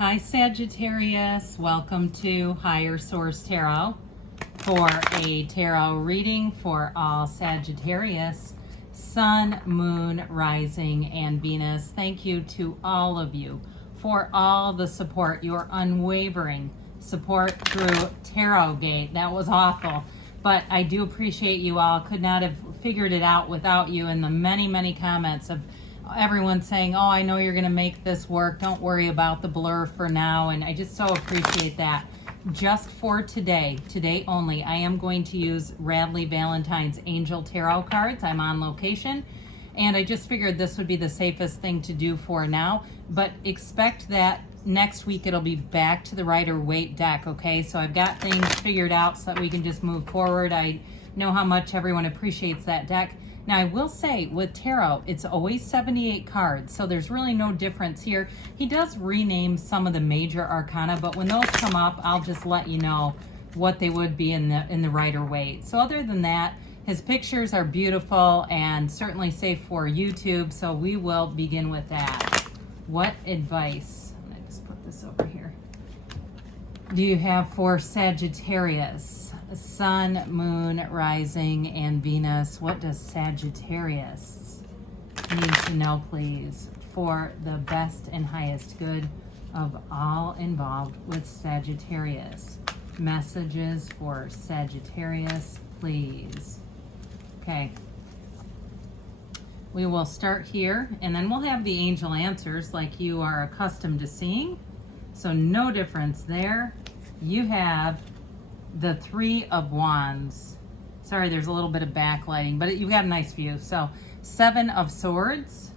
Hi Sagittarius, welcome to Higher Source Tarot for a tarot reading for all Sagittarius, Sun, Moon, Rising, and Venus. Thank you to all of you for all the support, your unwavering support through Tarot Gate. That was awful, but I do appreciate you all. Could not have figured it out without you, and the many comments of everyone saying, oh, I know you're going to make this work. Don't worry about the blur for now. And I just so appreciate that. Just for today only, I am going to use Radley Valentine's Angel Tarot cards. I'm on location, and I just figured this would be the safest thing to do for now. But expect that next week it'll be back to the Rider-Waite deck, okay? So I've got things figured out so that we can just move forward. I know how much everyone appreciates that deck. Now, I will say with tarot, it's always 78 cards, so there's really no difference here. He does rename some of the major arcana, but when those come up, I'll just let you know what they would be in the Rider-Waite. So other than that, his pictures are beautiful and certainly safe for YouTube, so we will begin with that. What advice, I'm going to just put this over here, do you have for Sagittarius? Sun, Moon, Rising, and Venus. What does Sagittarius need to know, please, for the best and highest good of all involved with Sagittarius? Messages for Sagittarius, please. Okay. We will start here, and then we'll have the angel answers like you are accustomed to seeing. So no difference there. You have the Three of Wands. Sorry, there's a little bit of backlighting, but you've got a nice view. So Seven of Swords,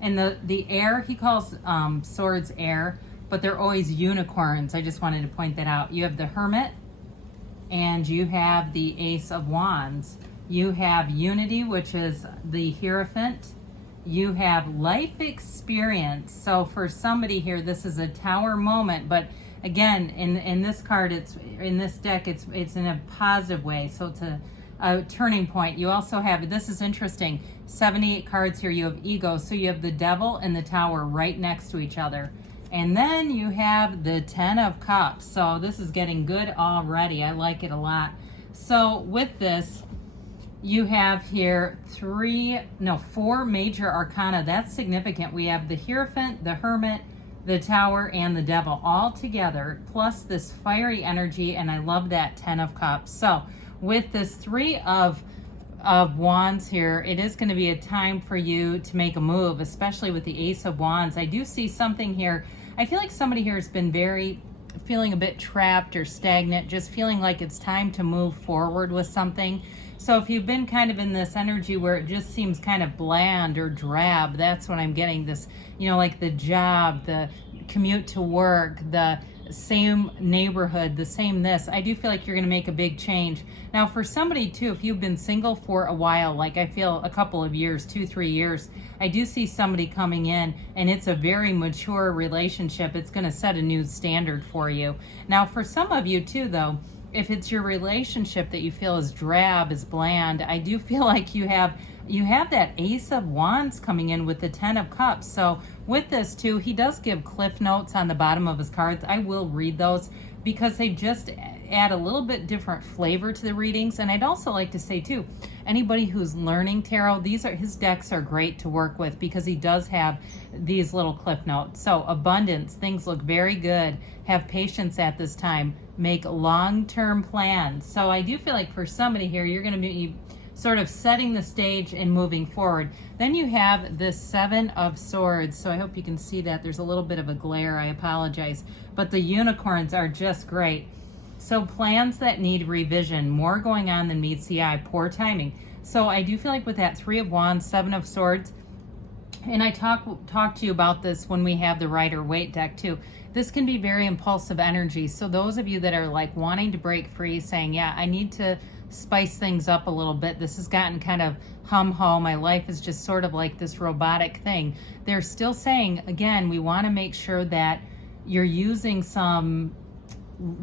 and the air, he calls swords air, but they're always unicorns. I just wanted to point that out. You have the Hermit, and you have the Ace of Wands. You have Unity, which is the Hierophant. You have life experience. So for somebody here, this is a tower moment, but again, in this card, it's in this deck, it's in a positive way. So it's a turning point. You also have, this is interesting, 78 cards here. You have ego. So you have the Devil and the Tower right next to each other. And then you have the Ten of Cups. So this is getting good already. I like it a lot. So with this, you have here four major arcana. That's significant. We have the Hierophant, the Hermit, the Tower, and the Devil all together, plus this fiery energy, and I love that Ten of Cups. So with this Three of Wands here, it is going to be a time for you to make a move, especially with the Ace of Wands. I do see something here. I feel like somebody here has been feeling a bit trapped or stagnant, just feeling like it's time to move forward with something. So if you've been kind of in this energy where it just seems kind of bland or drab, that's when I'm getting this, like the job, the commute to work, the same neighborhood, the same this. I do feel like you're going to make a big change. Now for somebody too, if you've been single for a while, like I feel a couple of years, 2-3 years, I do see somebody coming in, and it's a very mature relationship. It's going to set a new standard for you. Now for some of you too, though, if it's your relationship that you feel is drab, is bland, I do feel like you have that Ace of Wands coming in with the Ten of Cups. So with this too, he does give cliff notes on the bottom of his cards. I will read those because they just add a little bit different flavor to the readings. And I'd also like to say too, anybody who's learning tarot, his decks are great to work with because he does have these little cliff notes. So abundance, things look very good. Have patience at this time. Make long-term plans. So I do feel like for somebody here, you're going to be sort of setting the stage and moving forward. Then you have this Seven of Swords. So I hope you can see that. There's a little bit of a glare. I apologize. But the unicorns are just great. So plans that need revision. More going on than meets the eye. Poor timing. So I do feel like with that Three of Wands, Seven of Swords, and I talk to you about this when we have the Rider-Waite deck too. This can be very impulsive energy. So those of you that are like wanting to break free, saying, yeah, I need to spice things up a little bit. This has gotten kind of hum-ho. My life is just sort of like this robotic thing. They're still saying, again, we want to make sure that you're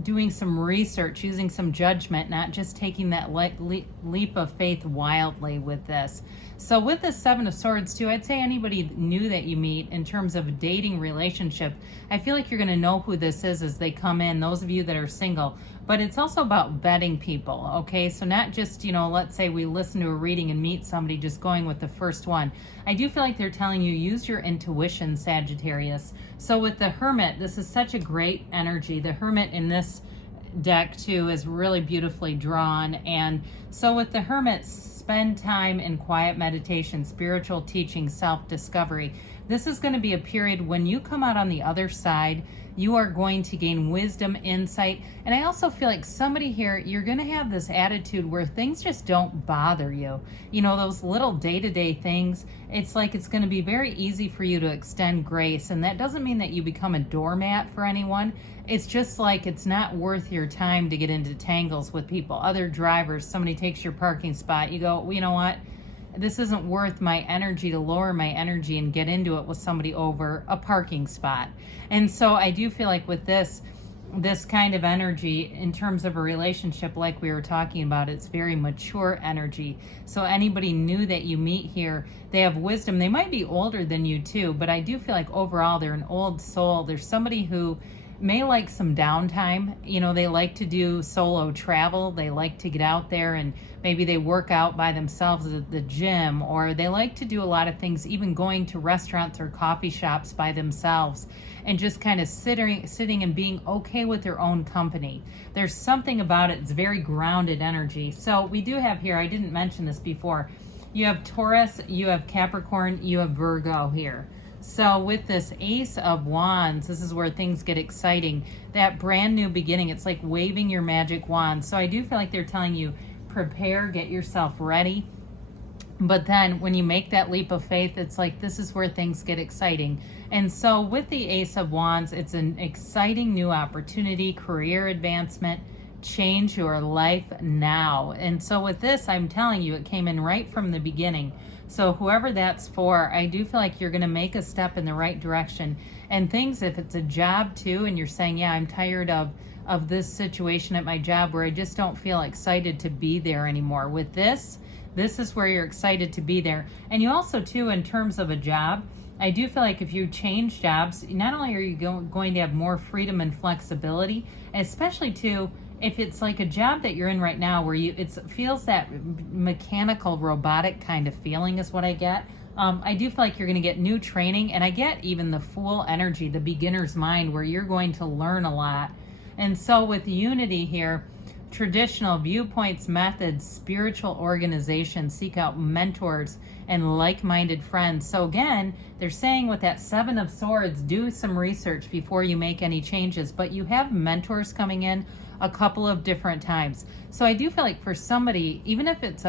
doing some research, using some judgment, not just taking that leap of faith wildly with this. So with the Seven of Swords too, I'd say anybody new that you meet in terms of a dating relationship, I feel like you're going to know who this is as they come in, those of you that are single. But it's also about vetting people, okay? So not just, you know, let's say we listen to a reading and meet somebody just going with the first one. I do feel like they're telling you, use your intuition, Sagittarius. So with the Hermit, this is such a great energy. The Hermit in this deck too is really beautifully drawn. And so with the Hermit, spend time in quiet meditation, spiritual teaching, self-discovery. This is going to be a period when you come out on the other side, you are going to gain wisdom, insight. And I also feel like somebody here, you're going to have this attitude where things just don't bother you. You know, those little day-to-day things, it's like it's going to be very easy for you to extend grace. And that doesn't mean that you become a doormat for anyone. It's just like it's not worth your time to get into tangles with people. Other drivers, somebody takes your parking spot, you go, well, you know what? This isn't worth my energy to lower my energy and get into it with somebody over a parking spot. And so I do feel like with this kind of energy in terms of a relationship, like we were talking about, it's very mature energy. So anybody new that you meet here, they have wisdom. They might be older than you too, but I do feel like overall they're an old soul. There's somebody who may like some downtime. You know, they like to do solo travel. They like to get out there and maybe they work out by themselves at the gym, or they like to do a lot of things, even going to restaurants or coffee shops by themselves and just kind of sitting and being okay with their own company. There's something about it. It's very grounded energy. So we do have here, I didn't mention this before, you have Taurus, you have Capricorn, you have Virgo here. So with this Ace of Wands, this is where things get exciting. That brand new beginning, it's like waving your magic wand. So I do feel like they're telling you, prepare, get yourself ready. But then when you make that leap of faith, it's like this is where things get exciting. And so with the Ace of Wands, it's an exciting new opportunity, career advancement, change your life now. And so with this, I'm telling you, it came in right from the beginning. So whoever that's for, I do feel like you're going to make a step in the right direction. And things, if it's a job too, and you're saying, yeah, I'm tired of this situation at my job where I just don't feel excited to be there anymore. With this is where you're excited to be there. And you also too, in terms of a job, I do feel like if you change jobs, not only are you going to have more freedom and flexibility, especially too, if it's like a job that you're in right now where it feels that mechanical, robotic kind of feeling is what I get. I do feel like you're going to get new training, and I get even the Fool energy, the beginner's mind, where you're going to learn a lot. And so with unity here, traditional viewpoints, methods, spiritual organization, seek out mentors and like-minded friends. So again, they're saying with that Seven of Swords, do some research before you make any changes, but you have mentors coming in a couple of different times. So I do feel like for somebody, even if it's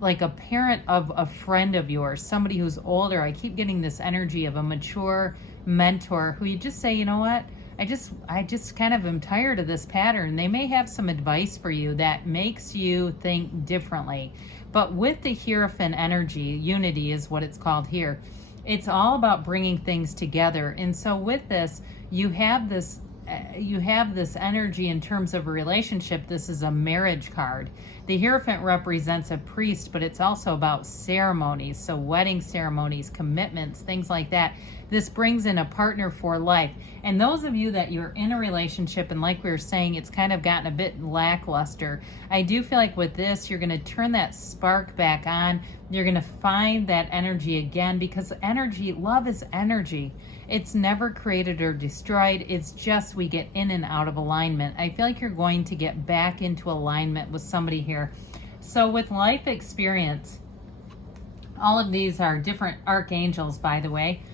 like a parent of a friend of yours, somebody who's older, I keep getting this energy of a mature mentor who you just say, you know what, I just kind of am tired of this pattern. They may have some advice for you that makes you think differently. But with the Hierophant energy, unity is what it's called here. It's all about bringing things together. And so with this, you have this energy in terms of a relationship. This is a marriage card. The Hierophant represents a priest, but it's also about ceremonies. So wedding ceremonies, commitments, things like that. This brings in a partner for life. And those of you that you're in a relationship, and like we were saying, it's kind of gotten a bit lackluster, I do feel like with this, you're going to turn that spark back on. You're going to find that energy again, because energy, love is energy. It's never created or destroyed. It's just we get in and out of alignment. I feel like you're going to get back into alignment with somebody here. So with life experience, all of these are different archangels, by the way.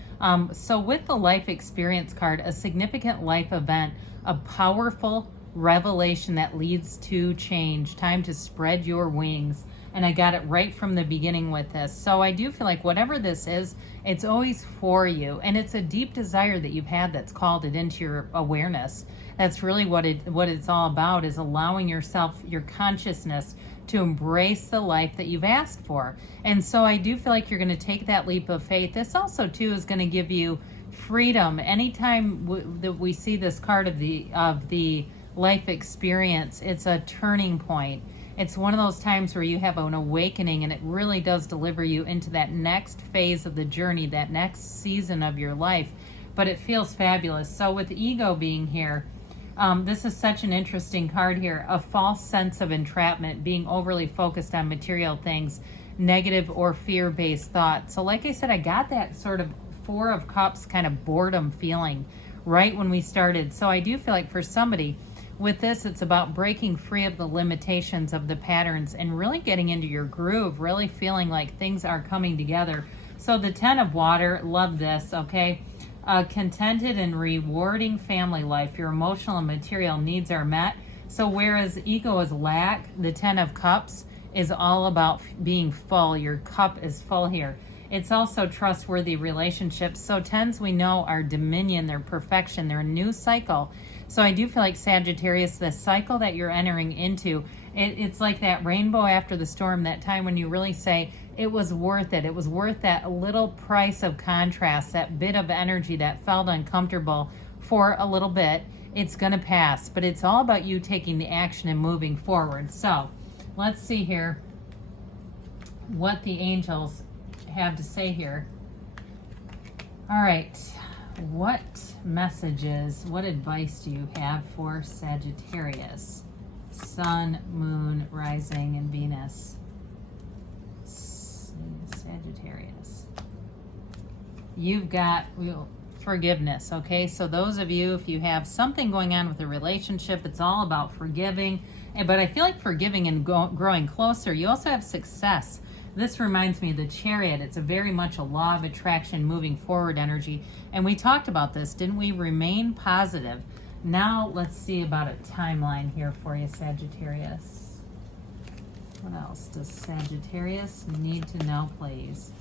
So with the life experience card, a significant life event, a powerful revelation that leads to change, time to spread your wings. And I got it right from the beginning with this. So I do feel like whatever this is, it's always for you. And it's a deep desire that you've had that's called it into your awareness. That's really what it's all about, is allowing yourself, your consciousness, to embrace the life that you've asked for. And so I do feel like you're going to take that leap of faith. This also too is going to give you freedom. Anytime that we see this card of the life experience, it's a turning point. It's one of those times where you have an awakening, and it really does deliver you into that next phase of the journey, that next season of your life. But it feels fabulous. So with ego being here, this is such an interesting card here. A false sense of entrapment, being overly focused on material things, negative or fear-based thoughts. So like I said, I got that sort of Four of Cups kind of boredom feeling right when we started. So I do feel like for somebody with this, it's about breaking free of the limitations of the patterns and really getting into your groove, really feeling like things are coming together. So the Ten of Water, love this, okay? A contented and rewarding family life. Your emotional and material needs are met. So whereas ego is lack, the Ten of Cups is all about being full. Your cup is full here. It's also trustworthy relationships. So tens, we know, are dominion, they're perfection, they're a new cycle. So I do feel like Sagittarius, the cycle that you're entering into, it's like that rainbow after the storm, that time when you really say, it was worth it. It was worth that little price of contrast, that bit of energy that felt uncomfortable for a little bit. It's going to pass, but it's all about you taking the action and moving forward. So let's see here what the angels have to say here. All right. What messages, what advice do you have for Sagittarius? Sun, Moon, Rising, and Venus. Sagittarius. You've got forgiveness, okay? So those of you, if you have something going on with a relationship, it's all about forgiving. But I feel like forgiving and growing closer, you also have success. This reminds me of the Chariot. It's a very much a law of attraction, moving forward energy. And we talked about this, didn't we? Remain positive. Now let's see about a timeline here for you, Sagittarius. What else does Sagittarius need to know, please?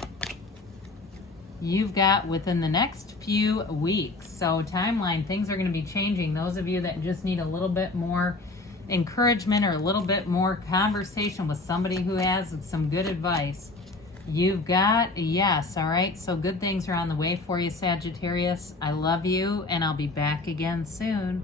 You've got within the next few weeks. So timeline, things are going to be changing. Those of you that just need a little bit more encouragement or a little bit more conversation with somebody who has some good advice, you've got a yes. All right, so good things are on the way for you, Sagittarius. I love you, and I'll be back again soon.